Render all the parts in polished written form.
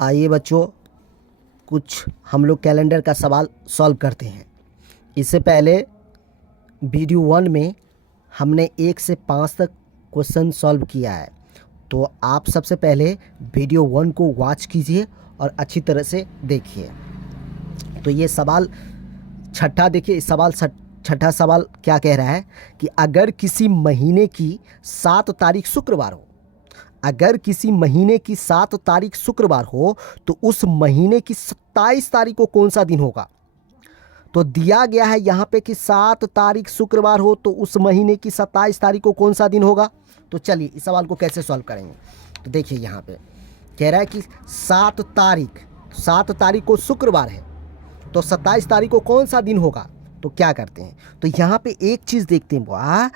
आइए बच्चों, कुछ हम लोग कैलेंडर का सवाल सॉल्व करते हैं। इससे पहले वीडियो 1 में हमने 1 से 5 तक क्वेश्चन सॉल्व किया है, तो आप सबसे पहले वीडियो 1 को वॉच कीजिए और अच्छी तरह से देखिए। तो ये सवाल छठा देखिए, इस सवाल छठा सवाल क्या कह रहा है कि अगर किसी महीने की 7 तारीख शुक्रवार हो, अगर किसी महीने की 7 तारीख शुक्रवार हो तो उस महीने की 27 तारीख को कौन सा दिन होगा। तो दिया गया है यहाँ पे कि 7 तारीख शुक्रवार हो तो उस महीने की 27 तारीख को कौन सा दिन होगा। तो चलिए इस सवाल को कैसे सॉल्व करेंगे। तो देखिए यहाँ पे कह रहा है कि 7 तारीख को शुक्रवार है तो 27 तारीख को कौन सा दिन होगा। तो क्या करते हैं, तो यहाँ पे एक चीज़ देखते हैं बुआ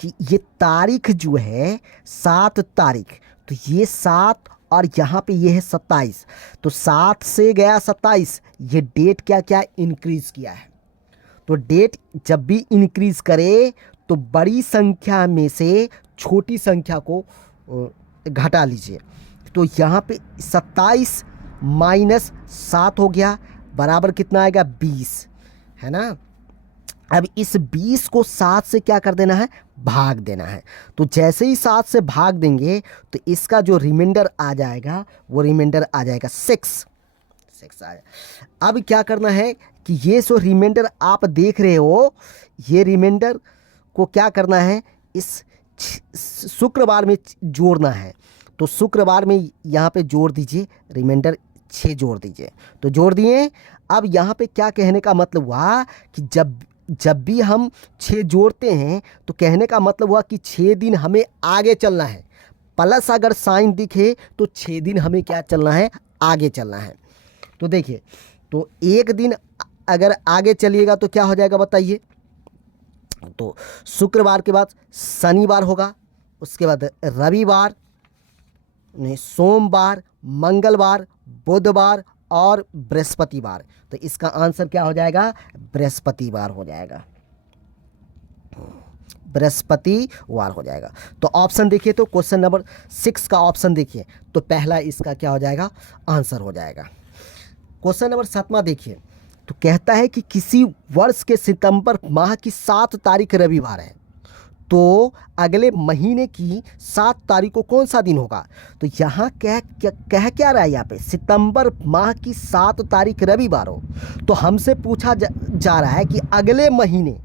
कि ये तारीख जो है 7 तारीख, तो ये 7 और यहाँ पे ये है 27, तो 7 से गया 27, ये डेट क्या क्या इंक्रीज किया है। तो डेट जब भी इंक्रीज करे तो बड़ी संख्या में से छोटी संख्या को घटा लीजिए। तो यहाँ पे 27 माइनस 7 हो गया, बराबर कितना आएगा 20, है ना। अब इस 20 को 7 से क्या कर देना है, भाग देना है। तो जैसे ही 7 से भाग देंगे तो इसका जो रिमाइंडर आ जाएगा वो रिमाइंडर आ जाएगा 6 आ जाएगा। अब क्या करना है कि ये जो रिमाइंडर आप देख रहे हो, ये रिमाइंडर को क्या करना है, इस शुक्रवार में जोड़ना है। तो शुक्रवार में यहाँ पे जोड़ दीजिए, रिमाइंडर 6 जोड़ दीजिए। तो जोड़ दिए। अब यहाँ पे क्या कहने का मतलब हुआ कि जब भी हम 6 जोड़ते हैं तो कहने का मतलब हुआ कि 6 दिन हमें आगे चलना है। प्लस अगर साइन दिखे तो 6 दिन हमें क्या चलना है, आगे चलना है। तो देखिए, तो एक दिन अगर आगे चलिएगा तो क्या हो जाएगा बताइए। तो शुक्रवार के बाद शनिवार होगा, उसके बाद रविवार, नहीं सोमवार, मंगलवार, बुधवार और बृहस्पतिवार। तो इसका आंसर क्या हो जाएगा, बृहस्पतिवार हो जाएगा, बृहस्पतिवार हो जाएगा। तो ऑप्शन देखिए, तो क्वेश्चन नंबर 6 का ऑप्शन देखिए, तो पहला इसका क्या हो जाएगा, आंसर हो जाएगा। क्वेश्चन नंबर 7वां देखिए, तो कहता है कि किसी वर्ष के सितंबर माह की 7 तारीख रविवार है तो अगले महीने की 7 तारीख को कौन सा दिन होगा। तो यहाँ कह क्या रहा है, यहाँ पे सितंबर माह की 7 तारीख रविवार हो तो हमसे पूछा जा रहा है कि अगले महीने,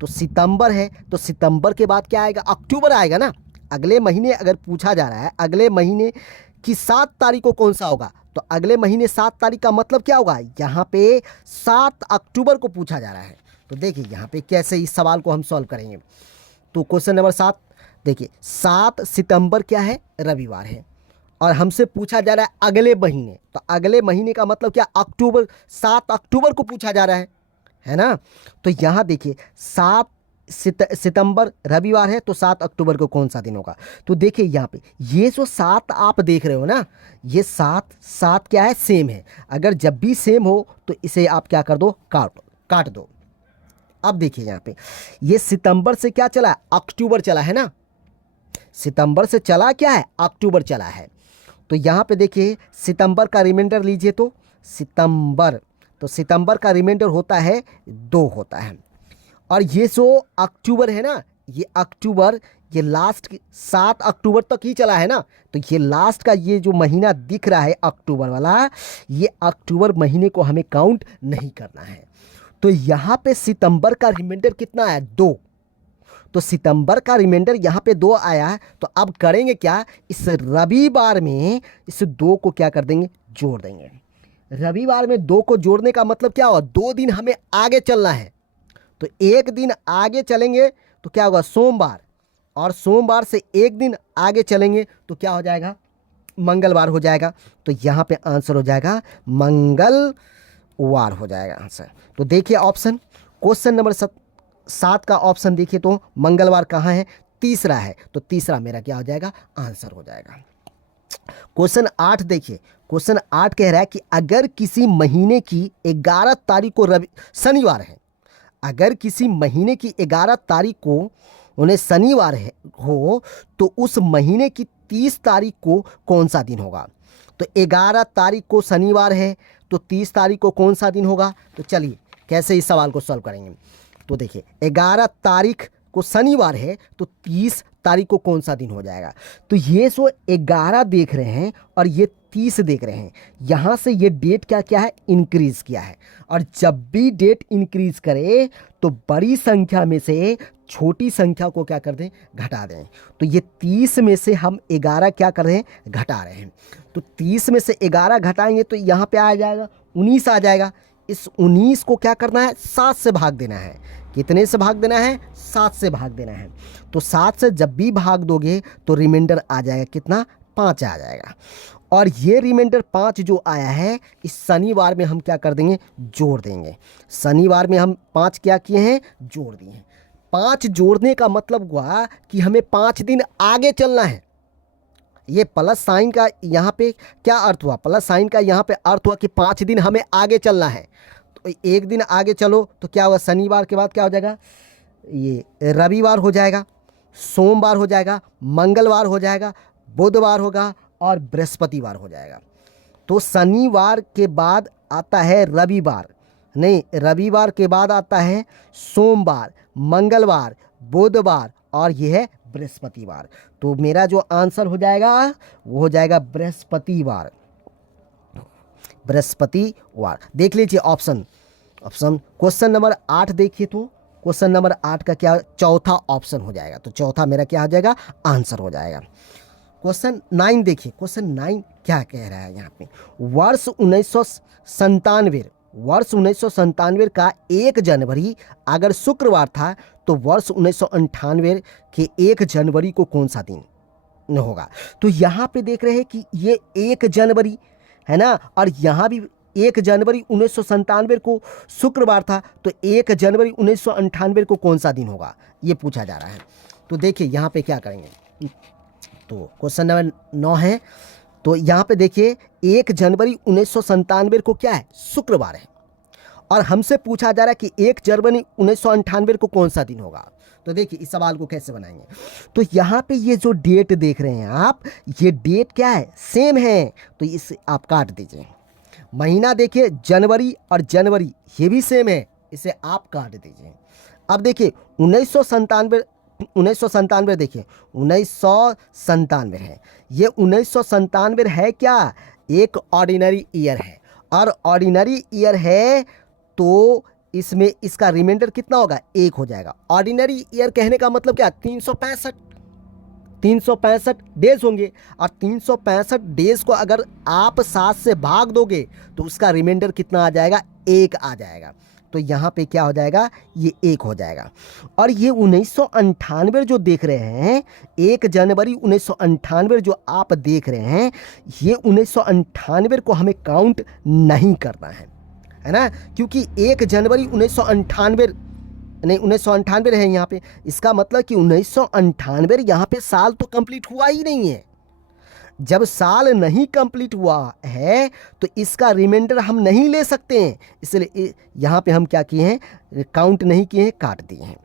तो सितंबर है तो सितंबर के बाद क्या आएगा, अक्टूबर आएगा ना। अगले महीने अगर पूछा जा रहा है अगले महीने की 7 तारीख को कौन सा होगा, तो अगले महीने 7 तारीख का मतलब क्या होगा, यहाँ पे 7 अक्टूबर को पूछा जा रहा है। तो देखिए यहाँ पे कैसे इस सवाल को हम सॉल्व करेंगे। तो क्वेश्चन नंबर 7 देखिए, 7 सितंबर क्या है, रविवार है, और हमसे पूछा जा रहा है अगले महीने, तो अगले महीने का मतलब क्या, अक्टूबर, 7 अक्टूबर को पूछा जा रहा है ना। तो यहाँ देखिए 7 सितंबर रविवार है तो 7 अक्टूबर को कौन सा दिन होगा। तो देखिए यहाँ पे ये जो 7 आप देख रहे हो ना, ये 7 क्या है, सेम है। अगर जब भी सेम हो तो इसे आप क्या कर दो, काट दो। अब देखिए यहाँ पे ये सितंबर से क्या चला है, अक्टूबर चला है ना। सितंबर से चला क्या है, अक्टूबर चला है। तो यहाँ पे देखिए सितंबर का रिमाइंडर लीजिए, तो सितंबर का रिमाइंडर होता है 2 होता है। और ये जो अक्टूबर है ना, ये अक्टूबर, ये लास्ट 7 अक्टूबर तक ही चला है ना। तो ये लास्ट का ये जो महीना दिख रहा है अक्टूबर वाला, ये अक्टूबर महीने को हमें काउंट नहीं करना है। तो यहाँ पे सितंबर का रिमाइंडर कितना है, 2। तो सितंबर का रिमाइंडर यहाँ पे 2 आया है। तो अब करेंगे क्या, इस रविवार में इस 2 को क्या कर देंगे, जोड़ देंगे। रविवार में 2 को जोड़ने का मतलब क्या होगा, 2 दिन हमें आगे चलना है। तो एक दिन आगे चलेंगे तो क्या होगा, सोमवार, और सोमवार से एक दिन आगे चलेंगे तो क्या हो जाएगा, मंगलवार हो जाएगा। तो यहाँ पे आंसर हो जाएगा मंगलवार हो जाएगा आंसर। तो देखिए ऑप्शन, क्वेश्चन नंबर 7 का ऑप्शन देखिए, तो मंगलवार कहाँ है, तीसरा है, तो तीसरा मेरा क्या हो जाएगा, आंसर हो जाएगा। क्वेश्चन 8 देखिए, क्वेश्चन 8 कह रहा है कि अगर किसी महीने की 11 तारीख को शनिवार है, अगर किसी महीने की 11 तारीख को उन्हें शनिवार हो तो उस महीने की 30 तारीख को कौन सा दिन होगा। तो 11 तारीख को शनिवार है, तो 30 तारीख को कौन सा दिन होगा? तो चलिए कैसे इस सवाल को सॉल्व करेंगे। तो देखिए 11 तारीख को शनिवार है, तो 30 तारीख को कौन सा दिन हो जाएगा? तो ये सो 11 देख रहे हैं और ये 30 देख रहे हैं, यहाँ से ये डेट क्या क्या है? इंक्रीज किया है। और जब भी डेट इंक्रीज करे तो बड़ी संख्या में से छोटी संख्या को क्या कर दें? घटा दें। तो ये 30 में से हम 11 क्या कर रहे हैं? घटा रहे हैं। तो 30 में से 11 घटाएंगे तो यहाँ पे आ जाएगा 19 आ जाएगा। इस 19 को क्या करना है? 7 से भाग देना है। कितने से भाग देना है? 7 से भाग देना है। तो 7 से जब भी भाग दोगे तो रिमाइंडर आ जाएगा कितना? 5 आ जाएगा। और ये रिमाइंडर 5 जो आया है, इस शनिवार में हम क्या कर देंगे? जोड़ देंगे। शनिवार में हम 5 क्या किए हैं? जोड़ दिए हैं। 5 जोड़ने का मतलब हुआ कि हमें 5 दिन आगे चलना है। ये प्लस साइन का यहाँ पे क्या अर्थ हुआ? प्लस साइन का यहाँ पे अर्थ हुआ कि 5 दिन हमें आगे चलना है। तो एक दिन आगे चलो तो क्या हुआ? शनिवार के बाद क्या हो जाएगा? ये रविवार हो जाएगा, सोमवार हो जाएगा, मंगलवार हो जाएगा, बुधवार होगा और बृहस्पतिवार हो जाएगा। तो शनिवार के बाद आता है रविवार, नहीं, रविवार के बाद आता है सोमवार, मंगलवार, बुधवार और ये है बृहस्पतिवार। तो मेरा जो आंसर हो जाएगा वो हो जाएगा बृहस्पतिवार। बृहस्पतिवार देख लीजिए ऑप्शन। क्वेश्चन नंबर 8 देखिए, तो क्वेश्चन नंबर 8 का क्या? चौथा ऑप्शन हो जाएगा। तो चौथा मेरा क्या हो जाएगा? आंसर हो जाएगा। क्वेश्चन 9 देखिए, क्वेश्चन 9 क्या कह रहा है यहाँ पे? वर्ष 1997 का 1 जनवरी अगर शुक्रवार था तो वर्ष 1998 के 1 जनवरी को कौन सा दिन होगा? तो यहाँ पे देख रहे हैं कि ये 1 जनवरी है ना, और यहाँ भी 1 जनवरी 1997 को शुक्रवार था, तो 1 जनवरी 1998 को कौन सा दिन होगा? ये पूछा जा रहा है। तो देखिए यहाँ पे क्या करेंगे। तो क्वेश्चन नंबर 9 है, तो यहाँ पे देखिए 1 जनवरी 1997 को क्या है? शुक्रवार है। और हमसे पूछा जा रहा है कि 1 जनवरी 1998 को कौन सा दिन होगा? तो देखिए इस सवाल को कैसे बनाएंगे। तो यहाँ पे ये जो डेट देख रहे हैं आप, ये डेट क्या है? सेम है, तो इसे आप काट दीजिए। महीना देखिए जनवरी और जनवरी, ये भी सेम है, इसे आप काट दीजिए। अब देखिए 1997 देखिए 1997 है। ये 1997 है क्या? एक ऑर्डिनरी ईयर है, और ऑर्डिनरी ईयर है तो इसमें इसका रिमाइंडर कितना होगा? 1 हो जाएगा। ऑर्डिनरी ईयर कहने का मतलब क्या? 365 डेज होंगे, और 365 डेज को अगर आप 7 से भाग दोगे तो उसका रिमाइंडर कितना आ जाएगा? 1 आ जाएगा। तो यहाँ पे क्या हो जाएगा? ये 1 हो जाएगा। और ये 1998 जो देख रहे हैं, 1 जनवरी 1998 जो आप देख रहे हैं, ये 1998 को हमें काउंट नहीं करना है ना, क्योंकि 1 जनवरी 1998 है यहाँ पे। इसका मतलब कि 1998 यहाँ पे साल तो कंप्लीट हुआ ही नहीं है। जब साल नहीं कंप्लीट हुआ है तो इसका रिमाइंडर हम नहीं ले सकते हैं, इसलिए यहाँ पे हम क्या किए हैं? काउंट नहीं किए हैं, काट दिए हैं।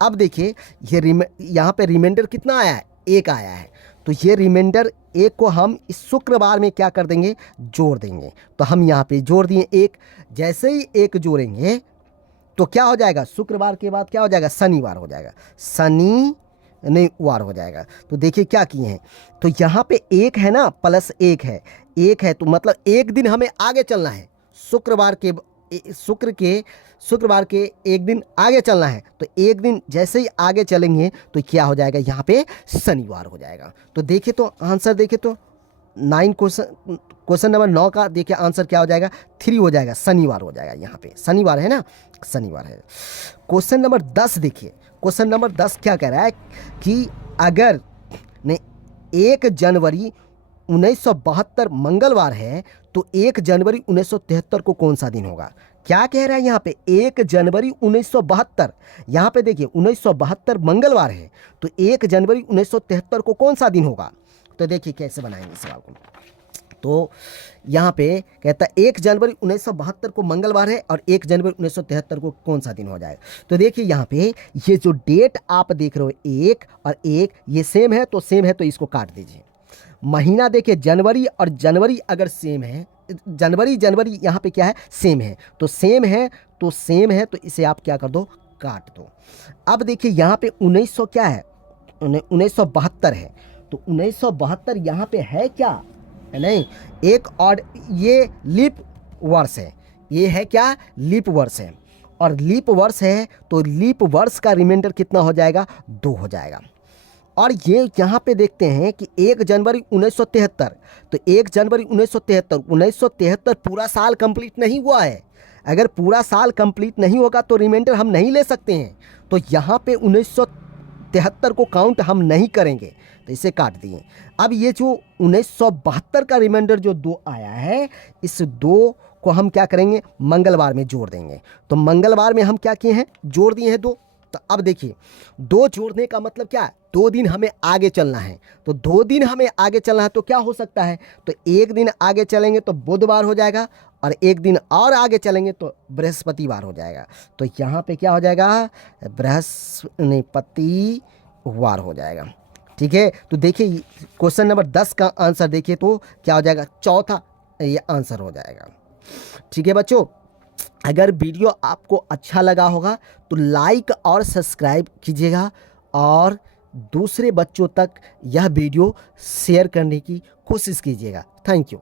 अब देखिए ये यहाँ पे रिमाइंडर कितना आया है? 1 आया है। तो ये रिमाइंडर 1 को हम इस शुक्रवार में क्या कर देंगे? जोड़ देंगे। तो हम यहाँ पे जोड़ दिए 1। जैसे ही 1 जोड़ेंगे तो क्या हो जाएगा? शुक्रवार के बाद क्या हो जाएगा? शनिवार हो जाएगा। शनिवार हो जाएगा। तो देखिए क्या किए हैं, तो यहाँ पे 1 है ना, प्लस 1 है, 1 है, तो मतलब 1 दिन हमें आगे चलना है। शुक्रवार के 1 दिन आगे चलना है। तो 1 दिन जैसे ही आगे चलेंगे तो क्या हो जाएगा? यहाँ पे शनिवार हो जाएगा। तो देखिए तो आंसर देखिए तो 9 क्वेश्चन नंबर 9 का देखिए आंसर क्या हो जाएगा? 3 हो जाएगा, शनिवार हो जाएगा। यहाँ पे शनिवार है ना, शनिवार है। क्वेश्चन नंबर 10 देखिए, क्वेश्चन नंबर 10 क्या कह रहा है कि अगर 1 जनवरी 1972 मंगलवार है तो 1 जनवरी 1973 को कौन सा दिन होगा? क्या कह रहा है यहाँ पे? 1 जनवरी 1972, यहाँ पे देखिए 1972 मंगलवार है, तो 1 जनवरी 1973 को कौन सा दिन होगा? तो देखिए कैसे बनाएंगे इस सवाल को। तो यहाँ पे कहता है 1 जनवरी 1972 को मंगलवार है और 1 जनवरी 1973 को कौन सा दिन हो जाएगा? तो देखिए यहाँ पे ये जो डेट आप देख रहे हो 1 और 1 ये सेम है, तो सेम है तो इसको काट दीजिए। महीना देखिए जनवरी और जनवरी अगर सेम है, जनवरी यहाँ पे क्या है, सेम है, तो सेम है तो सेम है, तो इसे आप क्या कर दो, काट दो। अब देखिए यहाँ पे 1900 क्या है, 1972 है, तो 1972 यहाँ पे है क्या, नहीं, एक और ये लीप वर्ष है, ये है क्या, लीप वर्ष है, और लीप वर्ष है तो लीप वर्ष का रिमाइंडर कितना हो जाएगा, 2 हो जाएगा। और ये यहाँ पे देखते हैं कि 1 जनवरी 1973, तो 1 जनवरी 1973 पूरा साल कंप्लीट नहीं हुआ है। अगर पूरा साल कंप्लीट नहीं होगा तो रिमाइंडर हम नहीं ले सकते हैं, तो यहाँ पे 1973 को काउंट हम नहीं करेंगे, तो इसे काट दिए। अब ये जो 1972 का रिमाइंडर जो 2 आया है, इस 2 को हम क्या करेंगे, मंगलवार में जोड़ देंगे। तो मंगलवार में हम क्या किए हैं, जोड़ दिए हैं 2। तो अब देखिए 2 जोड़ने का मतलब क्या है, 2 दिन हमें आगे चलना है, तो 2 दिन हमें आगे चलना है तो क्या हो सकता है, तो 1 दिन आगे चलेंगे तो बुधवार हो जाएगा, और 1 दिन और आगे चलेंगे तो बृहस्पतिवार हो जाएगा। तो यहाँ पे क्या हो जाएगा, बृहस्पतिवार हो जाएगा। ठीक है, तो देखिए क्वेश्चन नंबर 10 का आंसर देखिए तो क्या हो जाएगा, चौथा ये आंसर हो जाएगा। ठीक है बच्चों, अगर वीडियो आपको अच्छा लगा होगा तो लाइक और सब्सक्राइब कीजिएगा, और दूसरे बच्चों तक यह वीडियो शेयर करने की कोशिश कीजिएगा। Thank you.